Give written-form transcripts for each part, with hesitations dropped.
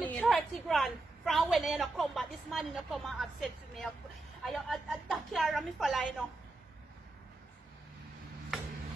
give me 30 grand from when you come back. This man you come and have sex with me. I don't care me for you know.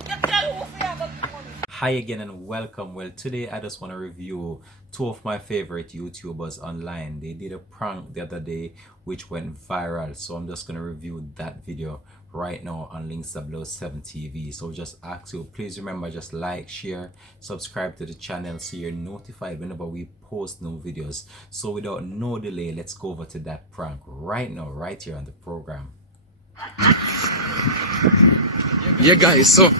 You tell who for you got the money. Hi again and welcome. Well, today I just want to review two of my favorite YouTubers online. They did a prank the other day which went viral, so I'm just going to review that video right now on Links007 TV. So just ask you, please remember, just like, share, subscribe to the channel so you're notified whenever we post new videos. So without no delay, let's go over to that prank right now, right here on the program. Yeah guys, so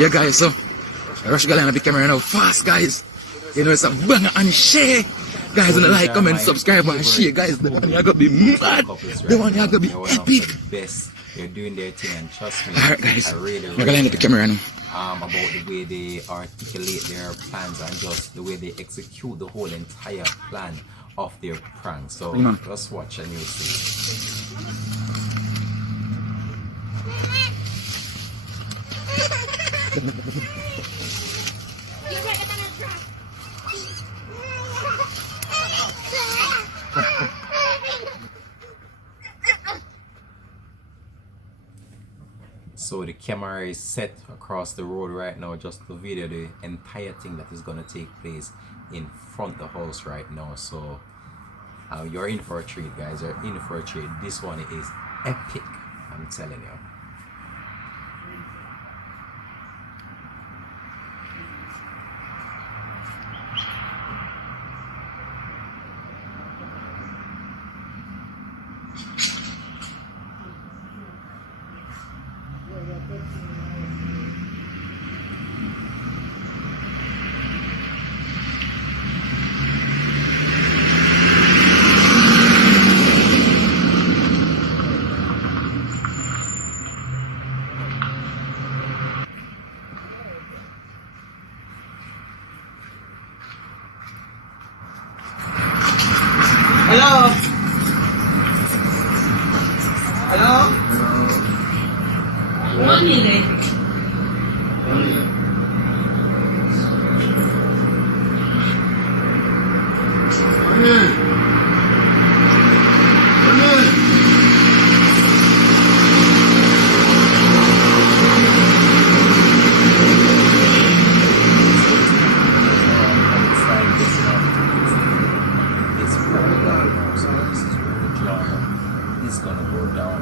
I rush Galana the camera now fast, guys. You know it's a banger and share. Guys, and like, comment, subscribe and share, guys. The one you gotta be mad. The one you gotta be epic. Best, they're doing their thing, and trust me. Alright guys, I really Galana the camera now. About the way they articulate their plans and just the way they execute the whole entire plan of their prank. So let's watch and you'll see. So the camera is set across the road right now just to video the entire thing that is going to take place in front of the house right now. So you're in for a treat, guys. You're in for a treat. This one is epic, I'm telling you. Hello? Hello? 1 minute. It's gonna go down.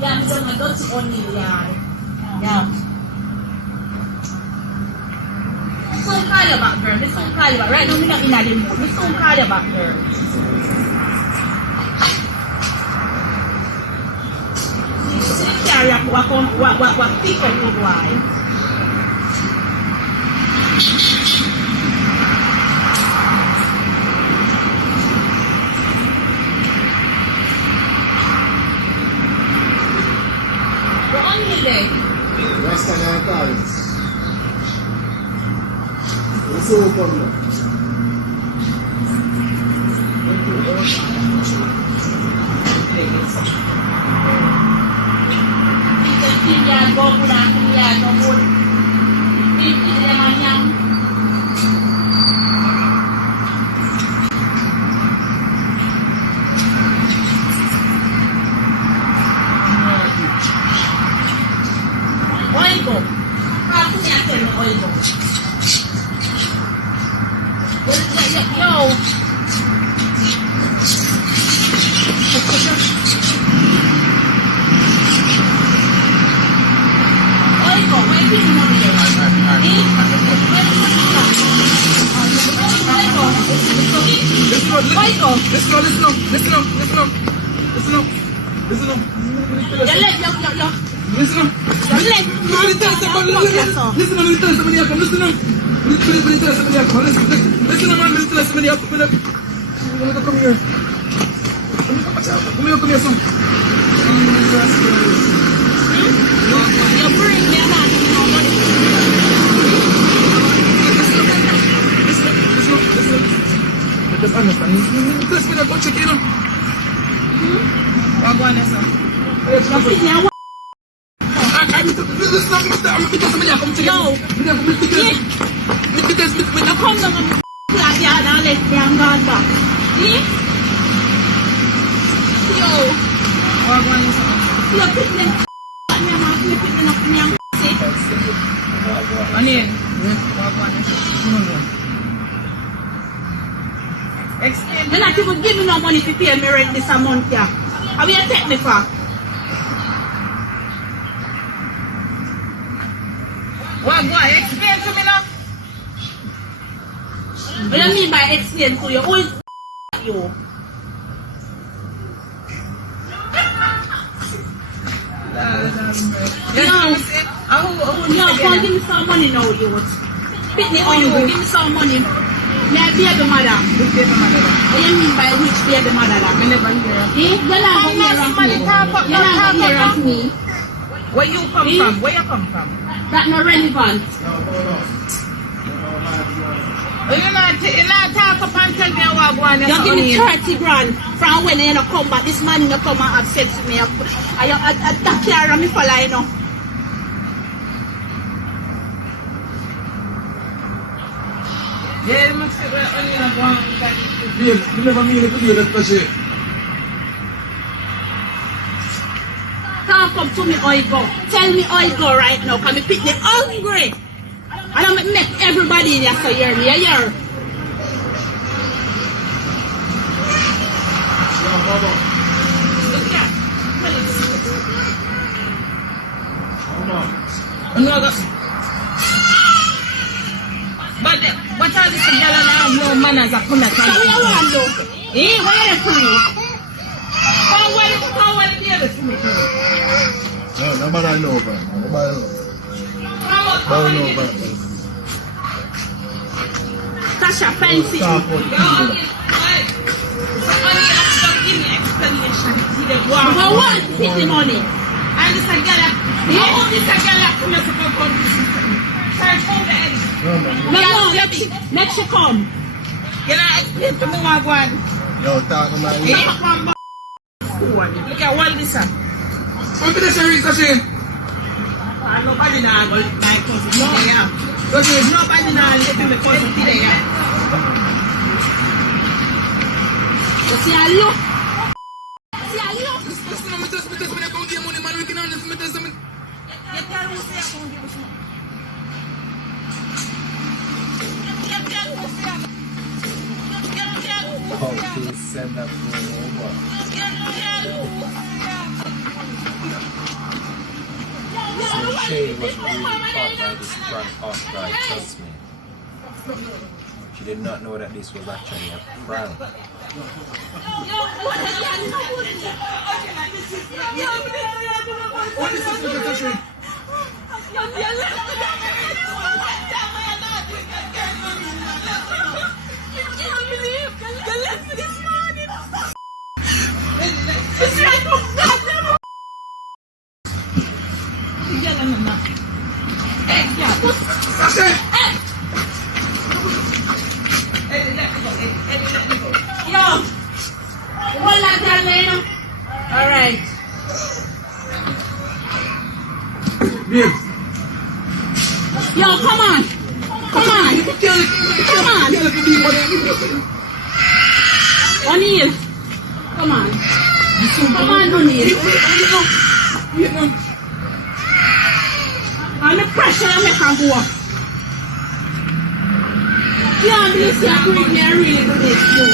Yeah, I'm gonna go to only yeah. This don't call you back, girl. This don't call you back. Right now, we're not in the mood. This don't call you back, girl. See, carry up what pick up good wife. Rasta na guys. It's open. come down and flat yard and let me and gone back. See? Yo. You pick them me and you pick them up me and see? Onion. Explain. You're not even give me no money to pay me rent this a month, yeah. How will you take me for? What go on? Explain to me now. What do you mean by explain to you? Who is you? No, come give me some money now, youth. Pick me hungry, give me some money. May I be the mother? Which baby mother? What do you mean by which be the mother? I never hear. You're not going to hear of me. You're not going to hear of me. Where you come from? Where you come from? That's not relevant. You're not talk up and tell me what go on. You give me 30 grand from when you come back. This man you come and upset me. I take care of me for like now. Yeah, you must say we're only not going Babe, you never mean to do that for shit. Talk up to me how you go. Tell me how you go right now. Can me pick me hungry. I don't make everybody in here so hear me. You hear? But what are these girls that have no manners that come at So what you want to do? Eh? What are you free? How well do you do? No, nobody know, bro. Nobody know. Nobody know, bro. Tasha, fancy. Talk about the people. Give me explanation. But what? Pick the money. And this a girl, how old is a girl that come to come search for the end? No, let she come. You know, explain to me what going. Yo, talk about it. Look at all this. What did I say? Nobody now go my cousin today. Nobody now let me cousin today. You see a look. See a look. You tell who say I'm going to give you some. Oh, please send that phone over. So Shay was really caught by this prank off guard, trust me. She did not know that this was actually a prank. What is this with the country? All right. Babe. Yo, come on. Come on. Come on. O'Neal. Come on. Come on, O'Neal. I'm the pressure I make her go up. Can't believe you agreed me. I really do this too.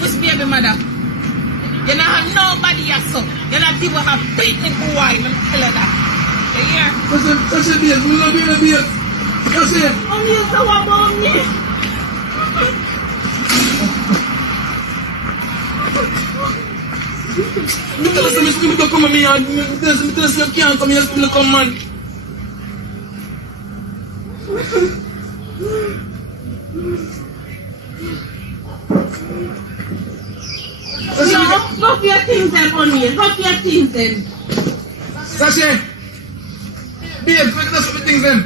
Which baby mother? You don't have nobody else. You don't even have beaten boy. I'm tell her that. You hear? That's it, babe. We love you, babe. That's it. I'm used to what about me. You tell us I'm still going to come on me and tell us you can't come here, still come, man. things them on me. Cut your things them. Sashay! Babe, look at the things then.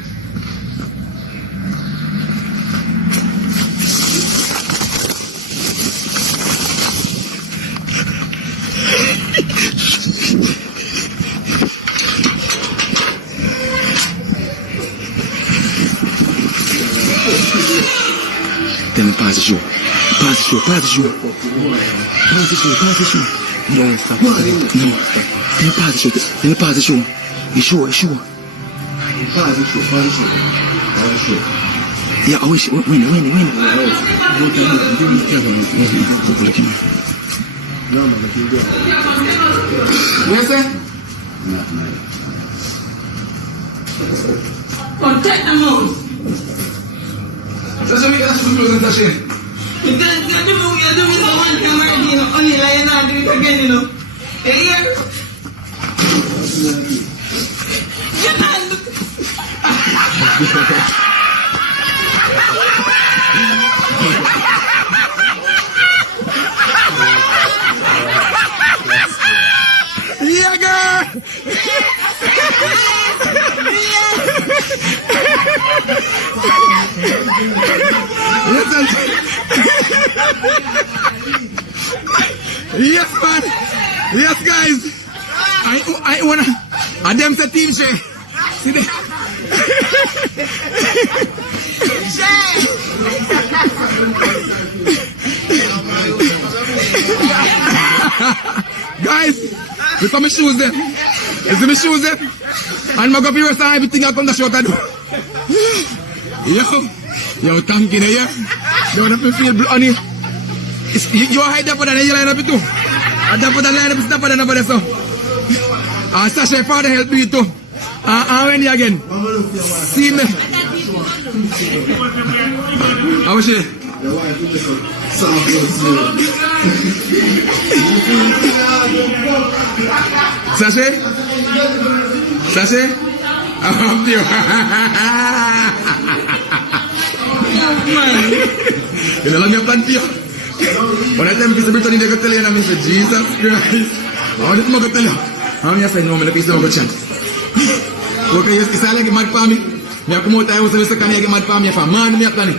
Then pass the show. Pass the show. Pass the show. Pass the show. Pass the show. No, stop. No, stop. Then pass the show. Then pass the show. You sure? You sure? Pass the show. Pass the show. Pass the show. Yeah, I wish. Win. Go to him. Give me the camera. No, man, let him go. Yes, sir? Contact them out. Sashay, make us do it, Sashay. You can't do me the one camera, you know, only like you're not doing it again, you know. You hear? You're not Yeah, girl! Yes, man. Yes, guys. I wanna. And them say team Shay. See there. Guys, look at my shoes there. You see my shoes there? And my go here so everything I come to short I do. Yo, thank you, yeah. You wanna feel blood on you? You hide up on that, you line up it too. And that put that line up, it's not for the so. Sashay, father help me too. When you again? See me. How was she? Sashay? Sashay? I'm you. You know, let me plan for you. When I tell you, Mr. Brittany, they go tell you, and I say, Jesus Christ. I want to tell you. I'm here saying, no, I'm going to piece of a chance. Okay, you say, I like a mad for me. I come out, I was a second, I get mad for me. For man, I'm planning.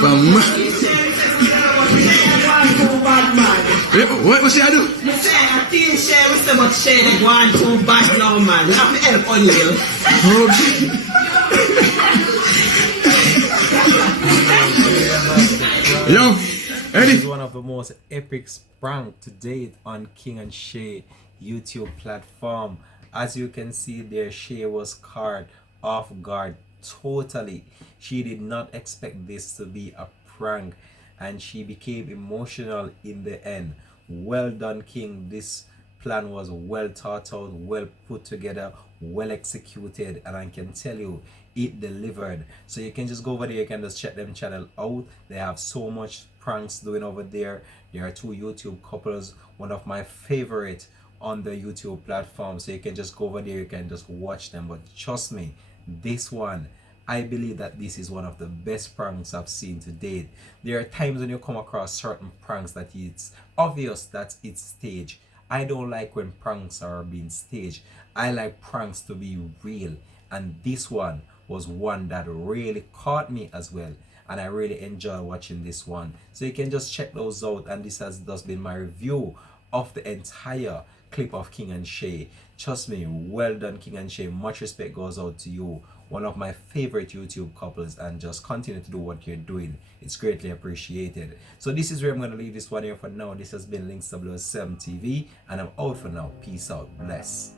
For man. What should I do? I feel Shay, we say about Shay, they go on too bad now, man. You have to help on you. Yo, Eddie. This is one of the most epic prank to date on King and Shay YouTube platform. As you can see there, Shay was caught off guard totally. She did not expect this to be a prank and she became emotional in the end. Well done, King. This plan was well thought out, well put together, well executed, and I can tell you it delivered. So you can just go over there, you can just check them channel out. They have so much pranks doing over there. There are two YouTube couples, one of my favorite on the YouTube platform. So you can just go over there, you can just watch them. But trust me, this one, I believe that this is one of the best pranks I've seen to date. There are times when you come across certain pranks that it's obvious that it's staged. I don't like when pranks are being staged. I like pranks to be real. And this one was one that really caught me as well. And I really enjoy watching this one. So you can just check those out. And this has just been my review of the entire clip of King and Shay. Trust me, well done, King and Shay. Much respect goes out to you. One of my favorite YouTube couples, and just continue to do what you're doing. It's greatly appreciated. So this is where I'm going to leave this one here for now. This has been Links 7 TV, and I'm out for now. Peace out. Bless.